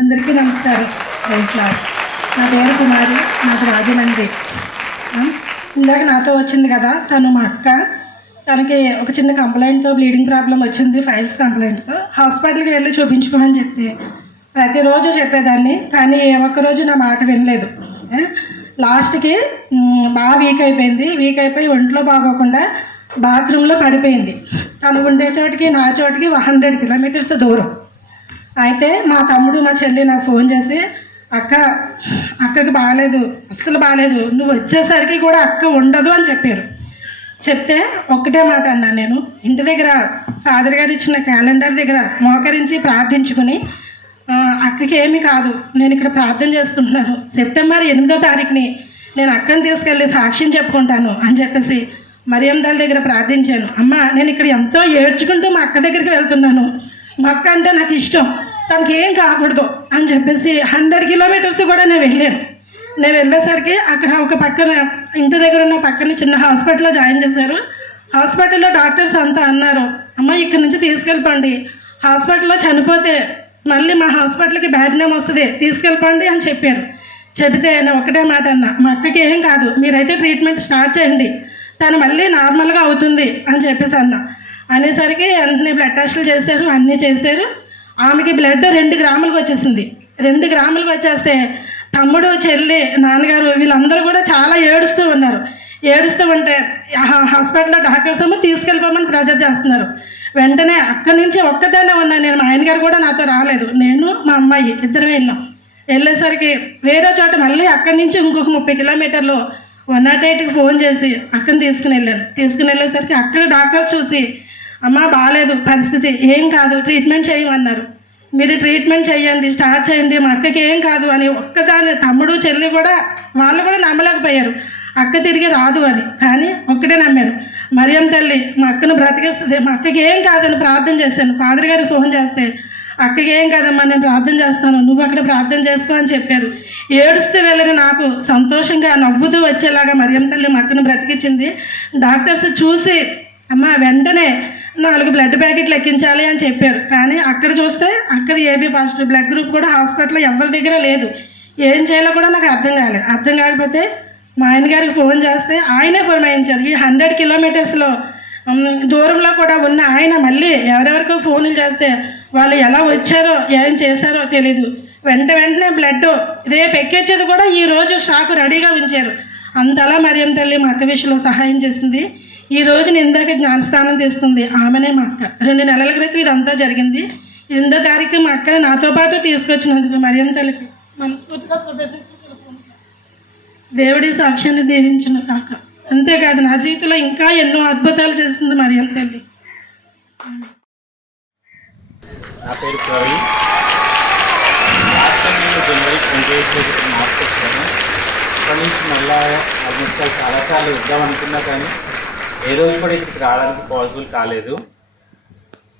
అందరికీ నమస్కారం. నా పేరు కుమారి, నాకు రాజమండ్రి. ఇందాక నాతో వచ్చింది కదా తను మా అక్క. తనకి ఒక చిన్న కంప్లైంట్తో బ్లీడింగ్ ప్రాబ్లం వచ్చింది, ఫైల్స్ కంప్లైంట్తో. హాస్పిటల్కి వెళ్ళి చూపించుకోమని చెప్పి ప్రతిరోజు చెప్పేదాన్ని, కానీ ఏ ఒక్కరోజు నా మాట వినలేదు. లాస్ట్కి బాగా వీక్ అయిపోయి ఒంట్లో బాగోకుండా బాత్రూంలో పడిపోయింది. తను ఉండే చోటికి నా చోటికి 100 కిలోమీటర్స్ దూరం. అయితే మా తమ్ముడు మా చెల్లి నాకు ఫోన్ చేసి, అక్కకి బాగాలేదు, అస్సలు బాగాలేదు, నువ్వు వచ్చేసరికి కూడా అక్క ఉండదు అని చెప్పారు. చెప్తే ఒక్కటే మాట అన్నాను నేను. ఇంటి దగ్గర ఫాదర్ గారు ఇచ్చిన క్యాలెండర్ దగ్గర మోకరించి ప్రార్థించుకుని, అక్కకి ఏమీ కాదు, నేను ఇక్కడ ప్రార్థన చేస్తున్నాను, సెప్టెంబర్ 8వ తారీఖుని నేను అక్కని తీసుకెళ్ళి సాక్ష్యం చెప్పుకుంటాను అని చెప్పేసి మరియమ్దాల దగ్గర ప్రార్థించాను. అమ్మ, నేను ఇక్కడ ఎంతో ఏడ్చుకుంటూ మా అక్క దగ్గరికి వెళ్తున్నాను, మా అక్క అంటే నాకు ఇష్టం, తనకి ఏం కాకూడదు అని చెప్పేసి 100 కిలోమీటర్స్ కూడా నేను వెళ్ళేసరికి అక్కడ ఒక పక్కన ఇంటి దగ్గర ఉన్న పక్కన చిన్న హాస్పిటల్లో జాయిన్ చేశారు. హాస్పిటల్లో డాక్టర్స్ అంతా అన్నారు, అమ్మ ఇక్కడ నుంచి తీసుకెళ్ళిపోండి, హాస్పిటల్లో చనిపోతే మళ్ళీ మా హాస్పిటల్కి బ్యాడ్ నేమ్ వస్తుంది, తీసుకెళ్ళిపోండి అని చెప్పారు. చెబితే నేను ఒకటే మాట అన్నా, మా అక్కకి ఏం కాదు, మీరైతే ట్రీట్మెంట్ స్టార్ట్ చేయండి, తను మళ్ళీ నార్మల్గా అవుతుంది అని చెప్పేసి అనేసరికి వెంటనే బ్లడ్ టెస్టులు చేశారు, అన్నీ చేశారు. ఆమెకి బ్లడ్ 2 గ్రాములకు వచ్చేసింది. 2 గ్రాములకు వచ్చేస్తే తమ్ముడు, చెల్లి, నాన్నగారు వీళ్ళందరూ కూడా చాలా ఏడుస్తూ ఉంటే హాస్పిటల్లో డాక్టర్స్ ఏమో తీసుకెళ్ళిపోమని ప్రెజర్ చేస్తున్నారు. వెంటనే అక్కడి నుంచి ఒక్కదాన్నే ఉన్నాను నేను, మా ఆయనగారు కూడా నాతో రాలేదు. నేను మా అమ్మాయి ఇద్దరం వెళ్ళేసరికి వేరే చోట మళ్ళీ అక్కడి నుంచి ఇంకొక 30 కిలోమీటర్లు 108కి ఫోన్ చేసి అక్కని తీసుకుని వెళ్ళేసరికి అక్కడ డాక్టర్స్ చూసి, అమ్మ బాగాలేదు పరిస్థితి, ఏం కాదు, ట్రీట్మెంట్ చేయమన్నారు. మీరు ట్రీట్మెంట్ చేయండి, స్టార్ట్ చేయండి, మా అక్కకి ఏం కాదు అని ఒక్కదాని. తమ్ముడు, చెల్లి కూడా వాళ్ళు కూడా నమ్మలేకపోయారు అక్క తిరిగి రాదు అని. కానీ ఒక్కటే నమ్మాను, మరియం తల్లి మా అక్కను బ్రతికేస్తుంది, మా అక్కకి ఏం కాదని ప్రార్థన చేశాను. ఫాదర్ గారికి ఫోన్ చేస్తే, అక్కకి ఏం కాదమ్మా, నేను ప్రార్థన చేస్తాను, నువ్వు అక్కడ ప్రార్థన చేసుకో అని చెప్పారు. ఏడుస్తూ వెళ్ళిన నాకు సంతోషంగా నవ్వుతూ వచ్చేలాగా మరియం తల్లి మా అక్కను బ్రతికించింది. డాక్టర్స్ చూసి, అమ్మ వెంటనే 4 బ్లడ్ ప్యాకెట్లు ఎక్కించాలి అని చెప్పారు. కానీ అక్కడ చూస్తే అక్కది AB పాజిటివ్, బ్లడ్ గ్రూప్ కూడా హాస్పిటల్లో ఎవరి దగ్గర లేదు. ఏం చేయాలో కూడా నాకు అర్థం కాకపోతే మా ఆయన గారికి ఫోన్ చేస్తే ఆయనే పురమాయించారు. ఈ 100 కిలోమీటర్స్లో దూరంలో కూడా ఉన్న ఆయన మళ్ళీ ఎవరెవరికో ఫోన్లు చేస్తే వాళ్ళు ఎలా వచ్చారో ఏం చేశారో తెలీదు. వెంటనే బ్లడ్ రేపు ఎక్కించేది కూడా ఈరోజు స్టాక్ రెడీగా ఉంచారు. అంతలా మరియం తల్లి మా అక్క విషయంలో సహాయం చేసింది. ఈ రోజు నేను ఇందాక జ్ఞానస్నానం తీసుకుంది ఆమెనే మా అక్క. 2 నెలల క్రితం ఇదంతా జరిగింది. 8వ తారీఖు మా అక్కని నాతో పాటు తీసుకొచ్చినందుకు మరియం తల్లికి మనస్ఫూర్తిగా దేవుడి సాక్ష్యాన్ని దీవించిన కాక. అంతేకాదు నా జీవితంలో ఇంకా ఎన్నో అద్భుతాలు చేస్తుంది మరియం తల్లి. నా పేరు ప్రవీణ్. జనవరి 28 మార్చి వచ్చాను. అక్కడి నుంచి మళ్ళీ ఆల్మోస్ట్ చాలాసార్లు ఇద్దాం అనుకున్నా, కానీ ఏ రోజు కూడా ఇక్కడికి రావడానికి పాసిబుల్ కాలేదు.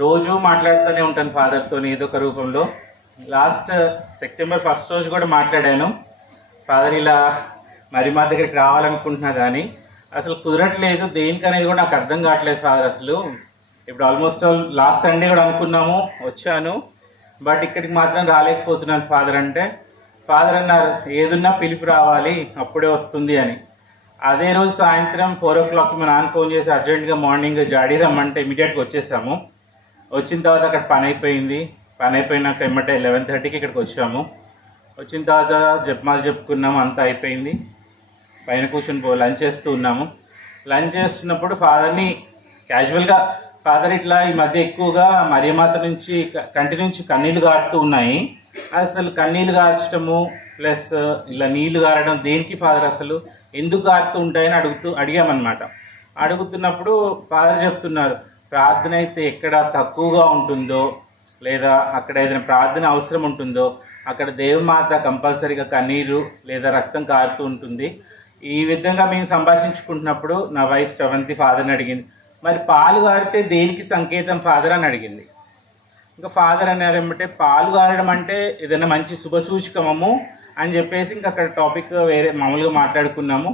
రోజు మాట్లాడుతూనే ఉంటాను ఫాదర్తో ఏదో ఒక రూపంలో. లాస్ట్ సెప్టెంబర్ 1 రోజు కూడా మాట్లాడాను, ఫాదర్ ఇలా మరి మా దగ్గరికి రావాలనుకుంటున్నా కానీ అసలు కుదరట్లేదు, దేనికనేది కూడా నాకు అర్థం కావట్లేదు ఫాదర్. అసలు ఇప్పుడు ఆల్మోస్ట్ లాస్ట్ సండే కూడా అనుకున్నాము, వచ్చాను, బట్ ఇక్కడికి మాత్రం రాలేకపోతున్నాను ఫాదర్. అంటే ఫాదర్ అన్నారు, ఏదున్నా పిలుపు రావాలి, అప్పుడే వస్తుంది అని. అదే రోజు సాయంత్రం 4 o'clock మా నాన్న ఫోన్ చేసి అర్జెంటుగా మార్నింగ్ జాడీ రమ్మంటే ఇమీడియట్గా వచ్చేసాము. వచ్చిన తర్వాత అక్కడ పని అయిపోయినాక ఎమ్మటే 11:30కి ఇక్కడికి వచ్చాము. వచ్చిన తర్వాత జపమాలు చెప్పుకున్నాము, అంతా అయిపోయింది. పైన కూర్చొని లంచ్ చేస్తూ ఉన్నాము. లంచ్ చేస్తున్నప్పుడు ఫాదర్ని క్యాజువల్గా, ఫాదర్ ఇట్లా ఈ మధ్య ఎక్కువగా మరియమాత నుంచి కంటి నుంచి కన్నీళ్లు గారుతూ ఉన్నాయి, అసలు కన్నీళ్లు గార్చడము ప్లస్ ఇలా నీళ్లు గారడం దేనికి ఫాదర్, అసలు ఎందుకు గారుతూ ఉంటాయని అడిగామన్నమాట. అడుగుతున్నప్పుడు ఫాదర్ చెప్తున్నారు, ప్రార్థన అయితే ఎక్కడ తక్కువగా ఉంటుందో లేదా అక్కడ ఏదైనా ప్రార్థన అవసరం ఉంటుందో అక్కడ దేవమాత కంపల్సరీగా కన్నీరు లేదా రక్తం కారుతూ ఉంటుంది. ఈ విధంగా మేము సంభాషించుకుంటున్నప్పుడు నా వైఫ్ శ్రవంతి ఫాదర్ని అడిగింది, మరి పాలు గారితే దేనికి సంకేతం ఫాదర్ అని అడిగింది. ఇంకా ఫాదర్ అన్నారు ఏమంటే, పాలు గారడం అంటే ఏదైనా మంచి శుభసూచకమము అని చెప్పేసి ఇంకా అక్కడ టాపిక్ వేరే మామూలుగా మాట్లాడుకున్నాము.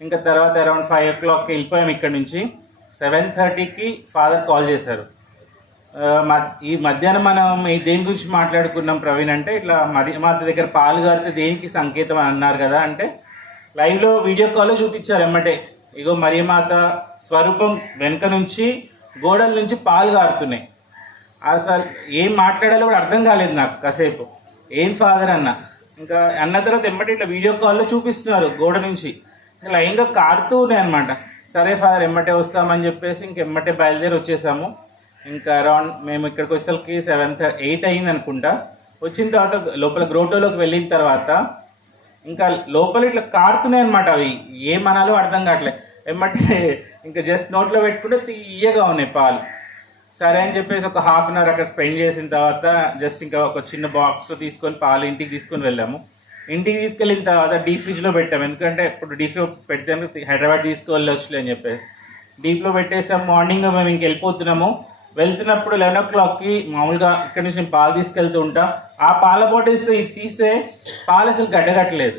ఇంకా తర్వాత అరౌండ్ 5 o'clockకి వెళ్ళిపోయాము ఇక్కడ నుంచి. 7:30కి ఫాదర్ కాల్ చేశారు, ఈ మధ్యాహ్నం మనం దేని గురించి మాట్లాడుకున్నాం ప్రవీణ్ అంటే, ఇట్లా మరియమాత దగ్గర పాలు గారితే దేనికి సంకేతం అని అన్నారు కదా. అంటే లైవ్లో వీడియో కాల్లో చూపించారు ఎమ్మటే, ఇగో మరియమాత స్వరూపం వెనుక నుంచి గోడల నుంచి పాలు గారుతున్నాయి. అసలు ఏం మాట్లాడాలో కూడా అర్థం కాలేదు నాకు. కాసేపు ఏం ఫాదర్ అన్న, ఇంకా అన్న తర్వాత ఎమ్మటే ఇట్లా వీడియో కాల్లో చూపిస్తున్నారు గోడ నుంచి లైన్గా కారుతూ ఉన్నాయి అనమాట. సరే ఫాదర్ ఎమ్మటే వస్తామని చెప్పేసి ఇంకెమ్మటే బయలుదేరి వచ్చేసాము. ఇంకా అరౌండ్ మేము ఇక్కడికి వచ్చేసరికి 7-8 అయింది అనుకుంటా. వచ్చిన తర్వాత లోపల గ్రోటోలోకి వెళ్ళిన తర్వాత ఇంకా లోపల ఇట్లా కారుతున్నాయి అనమాట. అవి ఏమనాలో అర్థం కావట్లేదు. ఏమంటే ఇంకా జస్ట్ నోట్లో పెట్టుకుంటే తీయగా ఉన్నాయి పాలు. సరే అని చెప్పేసి ఒక హాఫ్ అన్ అవర్ అక్కడ స్పెండ్ చేసిన తర్వాత జస్ట్ ఇంకా ఒక చిన్న బాక్స్లో తీసుకొని పాలు ఇంటికి తీసుకొని వెళ్ళాము. ఇంటికి తీసుకెళ్ళిన తర్వాత డీప్ ఫ్రిడ్జ్లో పెట్టాము. ఎందుకంటే ఇప్పుడు డీప్లో పెడితే హైదరాబాద్ తీసుకువెళ్ళొచ్చులే అని చెప్పేసి డీప్లో పెట్టేసాము. మార్నింగ్ మేము ఇంక వెళ్ళిపోతున్నాము. వెళ్తున్నప్పుడు 11 o'clockకి మామూలుగా ఇక్కడ నుంచి నేను పాలు తీసుకెళ్తూ ఉంటా. ఆ పాల బాటిల్స్ ఇది తీస్తే పాలు అసలు గడ్డగట్టలేదు.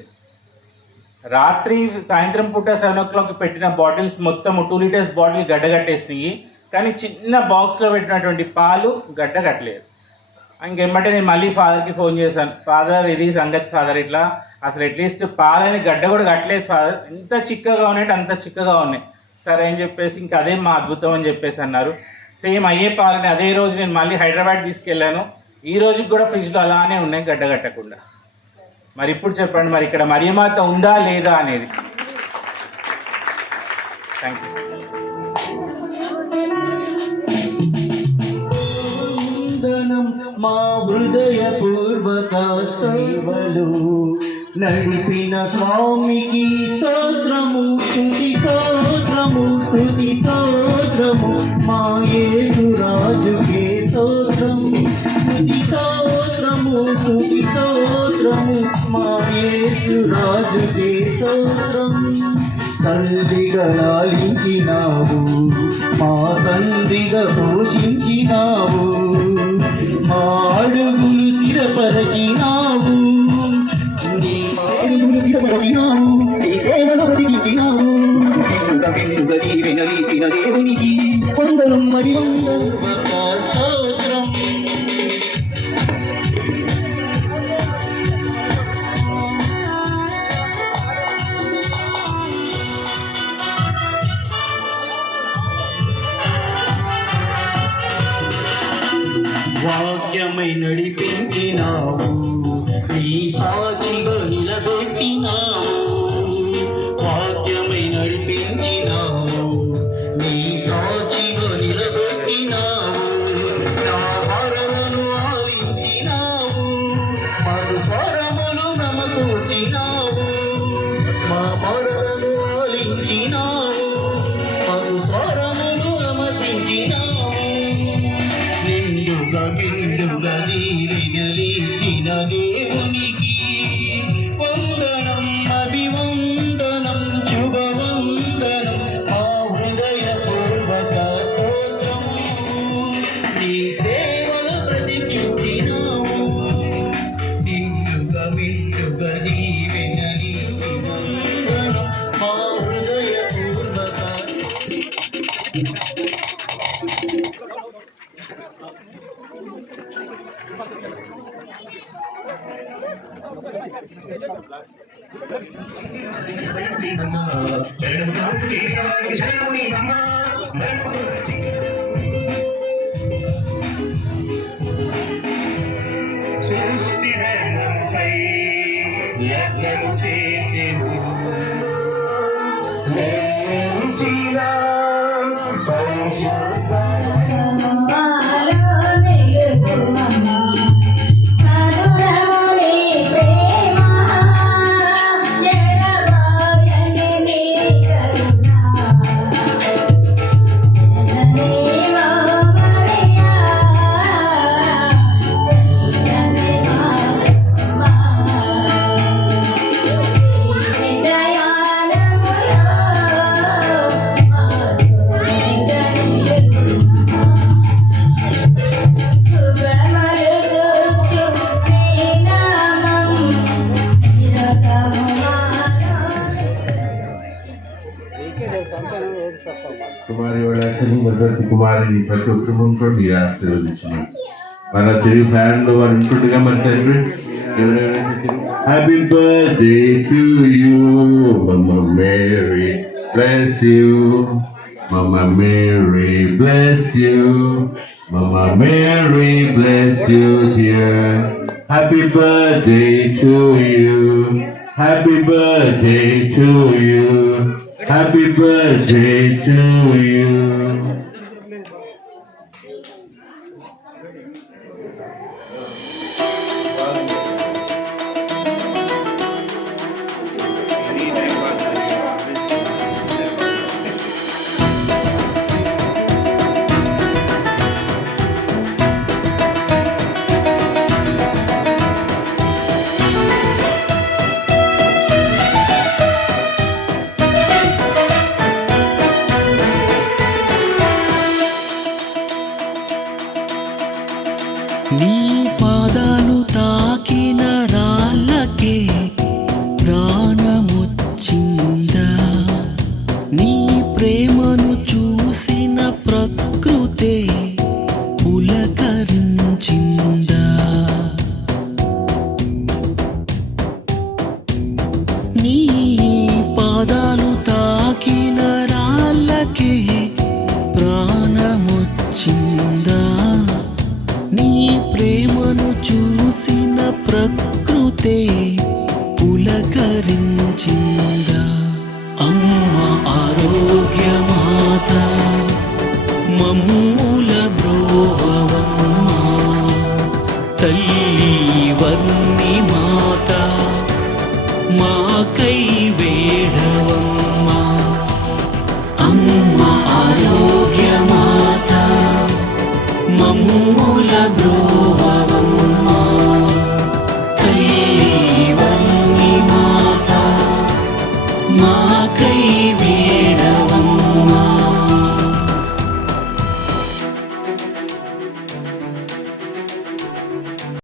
రాత్రి సాయంత్రం పూట 7 o'clockకి పెట్టిన బాటిల్స్ మొత్తం 2 liters బాటిల్ గడ్డగట్టేసినాయి. కానీ చిన్న బాక్స్లో పెట్టినటువంటి పాలు గడ్డగట్టలేదు. ఇంకేమంటే నేను మళ్ళీ ఫాదర్కి ఫోన్ చేశాను, ఫాదర్ ఇది సంగతి ఫాదర్, ఇట్లా అసలు అట్లీస్ట్ పాలని గడ్డ కూడా కట్టలేదు ఫాదర్, ఎంత చిక్కగా ఉన్నాయంటే అంత చిక్కగా ఉన్నాయి. సరే అని చెప్పేసి ఇంకా అదే మా అద్భుతం అని చెప్పేసి అన్నారు. సేమ్ అయ్యే పాలని అదే రోజు నేను మళ్ళీ హైదరాబాద్ తీసుకెళ్ళాను. ఈ రోజుకి కూడా ఫ్రిడ్జ్లో అలానే ఉన్నాయి గడ్డగట్టకుండా. మరి ఇప్పుడు చెప్పండి, మరి ఇక్కడ మరియమాత ఉందా లేదా అనేది. Thank you. మా హృదయపూర్వక సేవలు నడిపిన స్వామికి స్తోత్రము, స్తుతి స్తోత్రము, స్తుతి స్తోత్రము, మా యేసు రాజుకే స్తోత్రము, స్తుతి స్తోత్రము, స్తుతి స్తోత్రము, మా యేసు రాజుకే స్తోత్రము. తండ్రిగా లాలించినావు, మా తండ్రిగా పోషించినావు, మా అడుగులు స్థిరపరచినావు, నీ అడుగులు స్థిరపరచినావు, నీ సేవలో దిగినావు. దేవునికి వందనం మరి వందనం స్తోత్రం. వాక్యమై నడిపించినావు, నీ సాక్షిగా నిలబెట్టినావు, వాక్యమై నడిపించినావు, నీ సాక్షిగా నిలబెట్టినావు, నా హరమును ఆలించినావు, మరు స్వరములు నమకూర్చినావు, మా మరలను ఆలించినావు, మరు స్వరములు నమసించినావు. నిండుగా నిండుగా నీరిగలిచిన దేవునికి వందనం, అభివందనం, శుభవందనం, మా హృదయపూర్వక స్తోత్రము. నీ సేవలు ప్రతిష్ఠించినావు, నిండుగా నిండుగా నీరిగలిచిన వందనం, మా హృదయపూర్వక. భద్రతి కుమారిని ప్రతి కుటుంబం కూడా మీరు ఆశీర్వదించండి. మన తెలుగు ఫ్యాన్లో వారు ఉంటుండగా మన తండ్రి happy birthday to you mamma Mary bless you mamma Mary bless you mamma Mary bless you here happy birthday to you happy birthday to you happy birthday to you. నీ పాదాలు తాకిన రాళ్ళకే ప్రాణమొచ్చిందా నీ ప్రేమను చూసిన ప్రకృతే పులకరించిందా నీ పాదాలు తాకిన రాళ్ళకే ప్రాణమొచ్చిందా నీ ప్రేమను చూసిన ప్రకృతే పులకరించిందా అమ్మ ఆరోగ్యమాత మమ్ముల బ్రోవమ్మ తల్లి వర్ణి మాత మాకై వేడవమ్మ అమ్మ ఆరోగ్యమాత మమ్ముల బ్రో